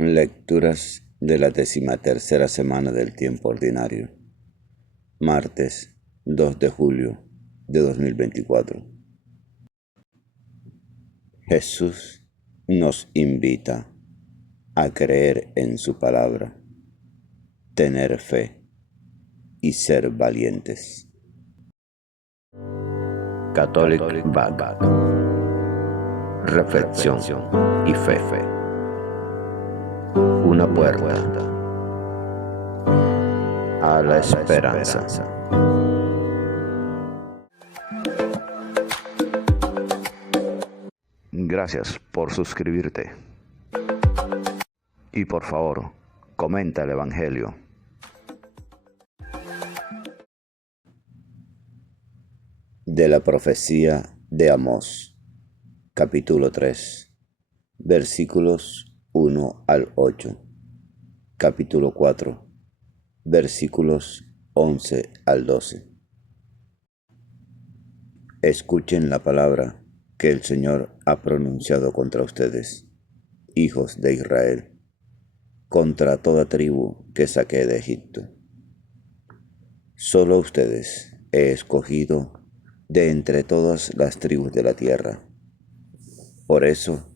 Lecturas de la 13ª semana del tiempo ordinario, martes 2 de julio de 2024. Jesús nos invita a creer en su palabra, tener fe y ser valientes. Catholic Back. Reflexión y fe. Una puerta a la esperanza. Gracias por suscribirte. Y por favor, comenta el Evangelio. De la profecía de Amós, capítulo 3, versículos 1 al 8, capítulo 4, versículos 11 al 12. Escuchen la palabra que el Señor ha pronunciado contra ustedes, hijos de Israel, contra toda tribu que saqué de Egipto. Solo ustedes he escogido de entre todas las tribus de la tierra. Por eso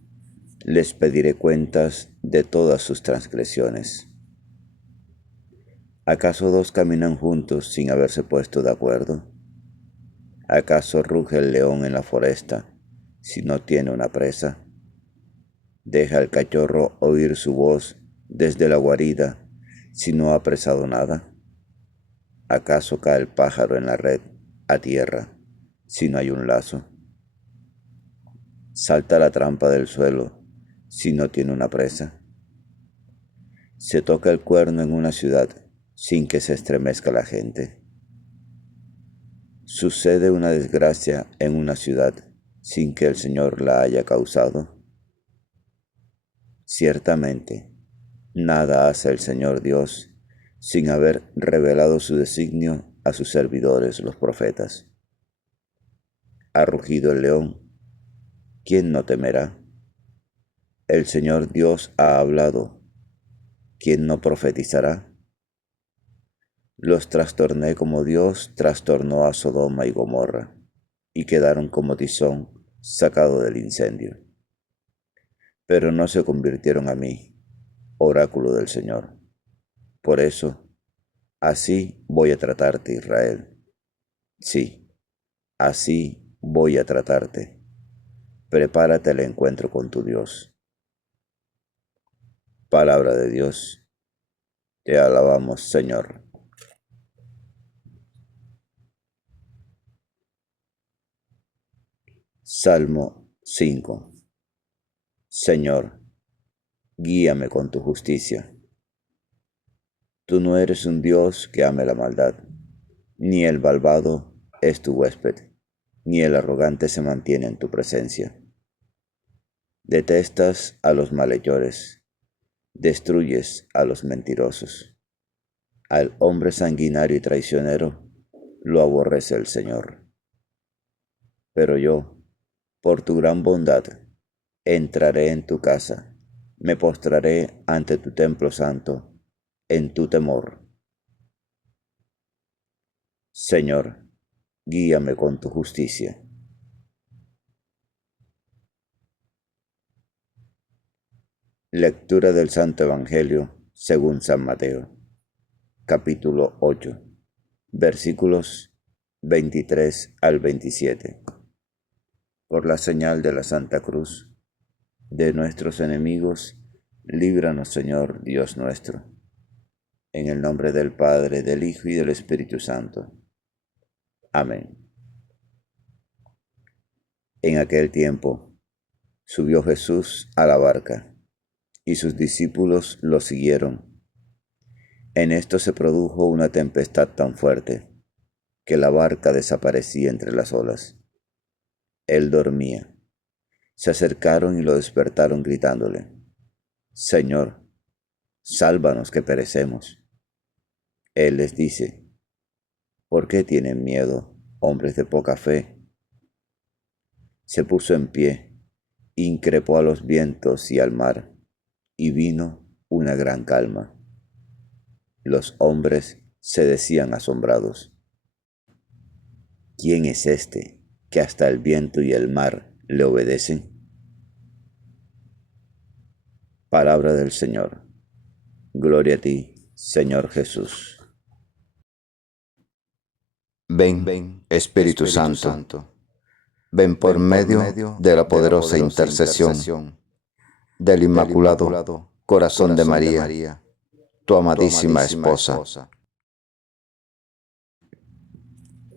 les pediré cuentas de todas sus transgresiones. ¿Acaso dos caminan juntos sin haberse puesto de acuerdo? ¿Acaso ruge el león en la foresta si no tiene una presa? ¿Deja el cachorro oír su voz desde la guarida si no ha apresado nada? ¿Acaso cae el pájaro en la red a tierra si no hay un lazo? ¿Salta la trampa del suelo si no tiene una presa? ¿Se toca el cuerno en una ciudad sin que se estremezca la gente? ¿Sucede una desgracia en una ciudad sin que el Señor la haya causado? Ciertamente, nada hace el Señor Dios sin haber revelado su designio a sus servidores los profetas. Ha rugido el león, ¿quién no temerá? El Señor Dios ha hablado, ¿quién no profetizará? Los trastorné como Dios trastornó a Sodoma y Gomorra, y quedaron como tizón sacado del incendio. Pero no se convirtieron a mí, oráculo del Señor. Por eso, así voy a tratarte, Israel. Sí, así voy a tratarte. Prepárate al encuentro con tu Dios. Palabra de Dios. Te alabamos, Señor. Salmo 5. Señor, guíame con tu justicia. Tú no eres un Dios que ame la maldad, ni el malvado es tu huésped, ni el arrogante se mantiene en tu presencia. Detestas a los malhechores, destruyes a los mentirosos. Al hombre sanguinario y traicionero lo aborrece el Señor. Pero yo, por tu gran bondad, entraré en tu casa, me postraré ante tu templo santo, en tu temor. Señor, guíame con tu justicia. Lectura del Santo Evangelio según San Mateo, capítulo 8, versículos 23 al 27. Por la señal de la Santa Cruz, de nuestros enemigos, líbranos, Señor Dios nuestro. En el nombre del Padre, del Hijo y del Espíritu Santo. Amén. En aquel tiempo, subió Jesús a la barca, y sus discípulos lo siguieron. En esto se produjo una tempestad tan fuerte, que la barca desaparecía entre las olas. Él dormía. Se acercaron y lo despertaron gritándole: Señor, sálvanos que perecemos. Él les dice: ¿por qué tienen miedo, hombres de poca fe? Se puso en pie, increpó a los vientos y al mar, y vino una gran calma. Los hombres se decían asombrados: ¿quién es este que hasta el viento y el mar le obedecen? Palabra del Señor. Gloria a ti, Señor Jesús. Ven, Espíritu Santo, ven por medio de la poderosa intercesión del Inmaculado Corazón de María, tu amadísima esposa.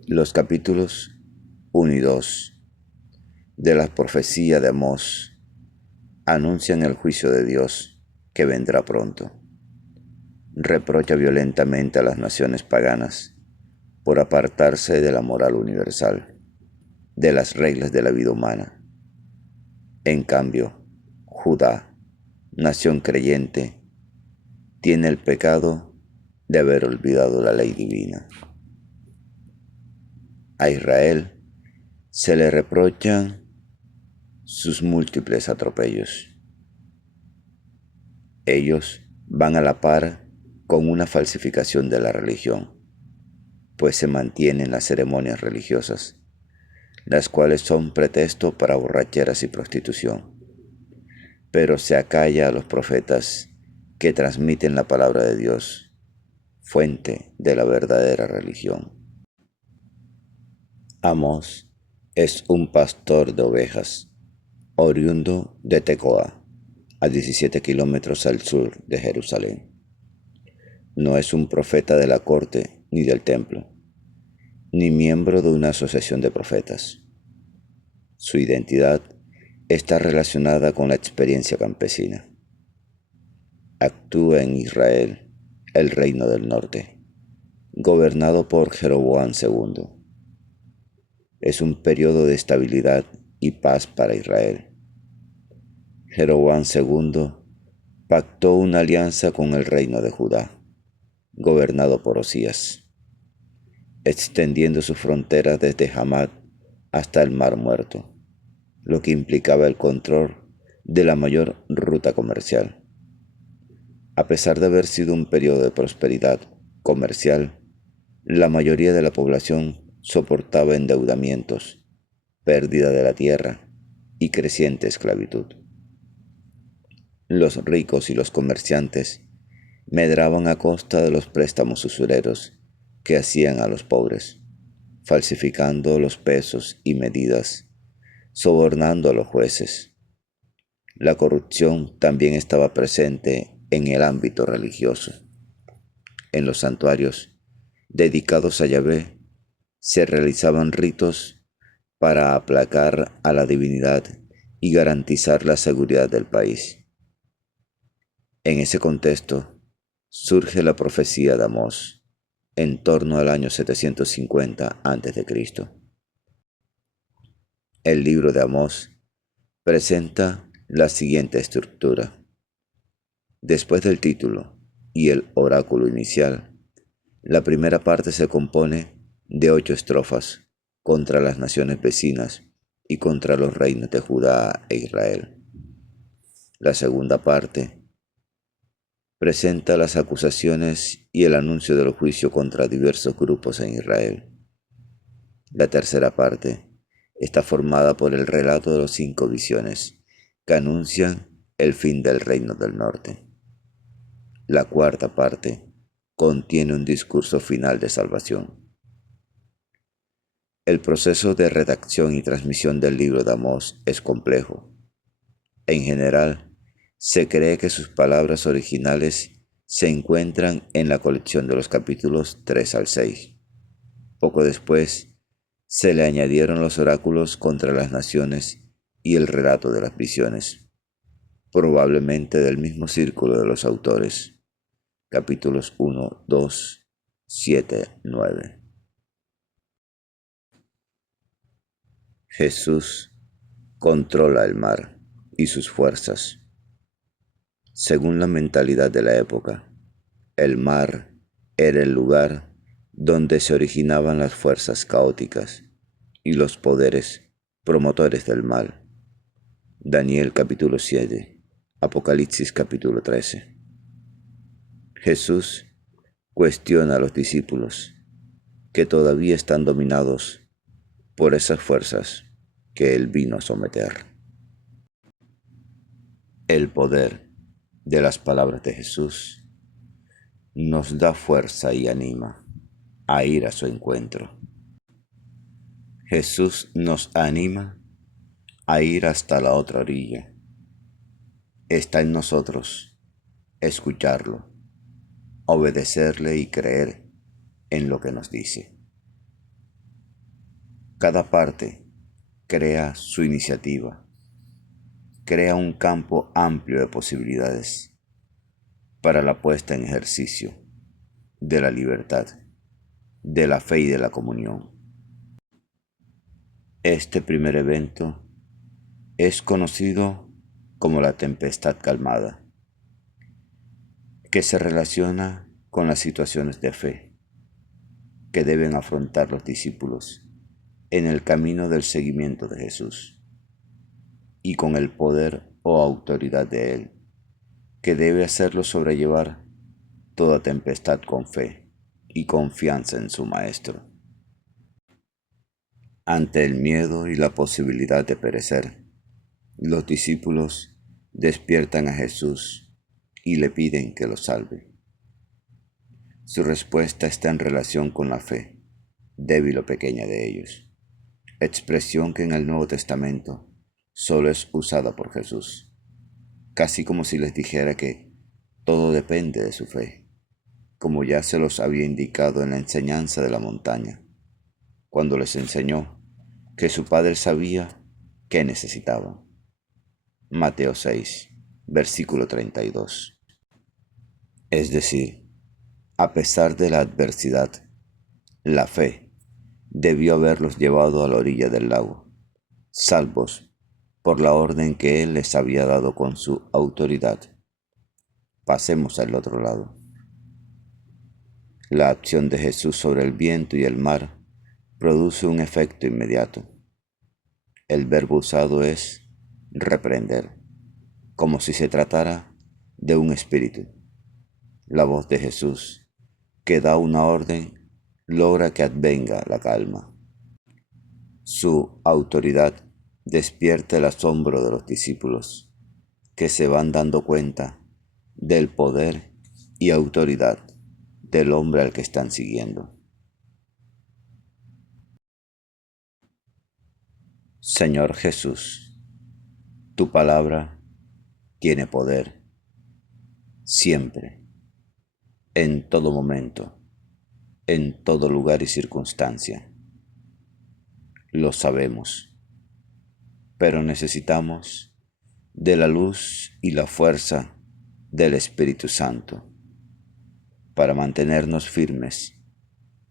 Los capítulos 1 y 2 de la profecía de Amós anuncian el juicio de Dios que vendrá pronto. Reprocha violentamente a las naciones paganas por apartarse de la moral universal, de las reglas de la vida humana. En cambio, Judá, nación creyente, tiene el pecado de haber olvidado la ley divina. A Israel se le reprochan sus múltiples atropellos. Ellos van a la par con una falsificación de la religión, pues se mantienen las ceremonias religiosas, las cuales son pretexto para borracheras y prostitución. Pero se acalla a los profetas que transmiten la palabra de Dios, fuente de la verdadera religión. Amós es un pastor de ovejas, oriundo de Tecoa, a 17 kilómetros al sur de Jerusalén. No es un profeta de la corte ni del templo, ni miembro de una asociación de profetas. Su identidad está relacionada con la experiencia campesina. Actúa en Israel, el reino del norte, gobernado por Jeroboam II. Es un periodo de estabilidad y paz para Israel. Jeroboam II pactó una alianza con el reino de Judá, gobernado por Osías, extendiendo su frontera desde Hamat hasta el Mar Muerto, lo que implicaba el control de la mayor ruta comercial. A pesar de haber sido un periodo de prosperidad comercial, la mayoría de la población soportaba endeudamientos, pérdida de la tierra y creciente esclavitud. Los ricos y los comerciantes medraban a costa de los préstamos usureros que hacían a los pobres, falsificando los pesos y medidas, sobornando a los jueces. La corrupción también estaba presente en el ámbito religioso. En los santuarios dedicados a Yahvé se realizaban ritos para aplacar a la divinidad y garantizar la seguridad del país. En ese contexto surge la profecía de Amós en torno al año 750 a.C. El libro de Amós presenta la siguiente estructura. Después del título y el oráculo inicial, la primera parte se compone de 8 estrofas contra las naciones vecinas y contra los reinos de Judá e Israel. La segunda parte presenta las acusaciones y el anuncio del juicio contra diversos grupos en Israel. La tercera parte está formada por el relato de los 5 visiones que anuncian el fin del reino del norte. La cuarta parte contiene un discurso final de salvación. El proceso de redacción y transmisión del libro de Amós es complejo. En general, se cree que sus palabras originales se encuentran en la colección de los capítulos 3 al 6. Poco después, se le añadieron los oráculos contra las naciones y el relato de las visiones, probablemente del mismo círculo de los autores. Capítulos 1, 2, 7, 9. Jesús controla el mar y sus fuerzas. Según la mentalidad de la época, el mar era el lugar donde se originaban las fuerzas caóticas y los poderes promotores del mal. Daniel capítulo 7, Apocalipsis capítulo 13. Jesús cuestiona a los discípulos que todavía están dominados por esas fuerzas que Él vino a someter. El poder de las palabras de Jesús nos da fuerza y anima a ir a su encuentro. Jesús nos anima a ir hasta la otra orilla. Está en nosotros escucharlo, obedecerle y creer en lo que nos dice. Cada parte crea su iniciativa, crea un campo amplio de posibilidades para la puesta en ejercicio de la libertad, de la fe y de la comunión. Este primer evento es conocido como la tempestad calmada, que se relaciona con las situaciones de fe que deben afrontar los discípulos en el camino del seguimiento de Jesús, y con el poder o autoridad de Él, que debe hacerlo sobrellevar toda tempestad con fe y confianza en su Maestro. Ante el miedo y la posibilidad de perecer, los discípulos despiertan a Jesús y le piden que los salve. Su respuesta está en relación con la fe, débil o pequeña de ellos, expresión que en el Nuevo Testamento solo es usada por Jesús, casi como si les dijera que todo depende de su fe, como ya se los había indicado en la enseñanza de la montaña, cuando les enseñó que su Padre sabía qué necesitaban. Mateo 6, versículo 32. Es decir, a pesar de la adversidad, la fe debió haberlos llevado a la orilla del lago, salvos por la orden que Él les había dado con su autoridad. Pasemos al otro lado. La acción de Jesús sobre el viento y el mar produce un efecto inmediato. El verbo usado es reprender, como si se tratara de un espíritu. La voz de Jesús, que da una orden, logra que advenga la calma. Su autoridad despierta el asombro de los discípulos, que se van dando cuenta del poder y autoridad del hombre al que están siguiendo. Señor Jesús, tu palabra tiene poder, siempre, en todo momento, en todo lugar y circunstancia. Lo sabemos, pero necesitamos de la luz y la fuerza del Espíritu Santo para mantenernos firmes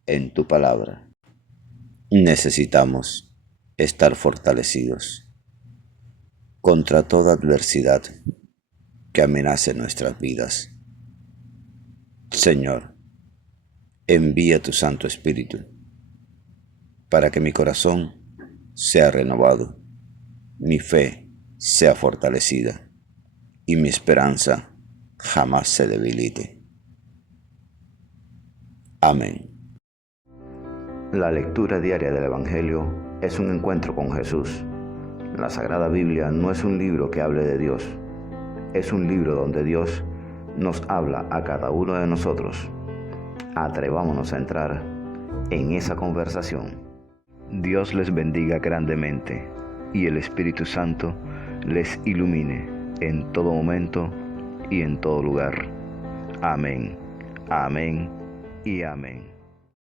en tu palabra. Necesitamos estar fortalecidos contra toda adversidad que amenace nuestras vidas. Señor, envía tu Santo Espíritu para que mi corazón sea renovado, mi fe sea fortalecida y mi esperanza jamás se debilite. Amén. La lectura diaria del Evangelio es un encuentro con Jesús. La Sagrada Biblia no es un libro que hable de Dios, es un libro donde Dios nos habla a cada uno de nosotros. Atrevámonos a entrar en esa conversación. Dios les bendiga grandemente y el Espíritu Santo les ilumine en todo momento y en todo lugar. Amén, amén y amén.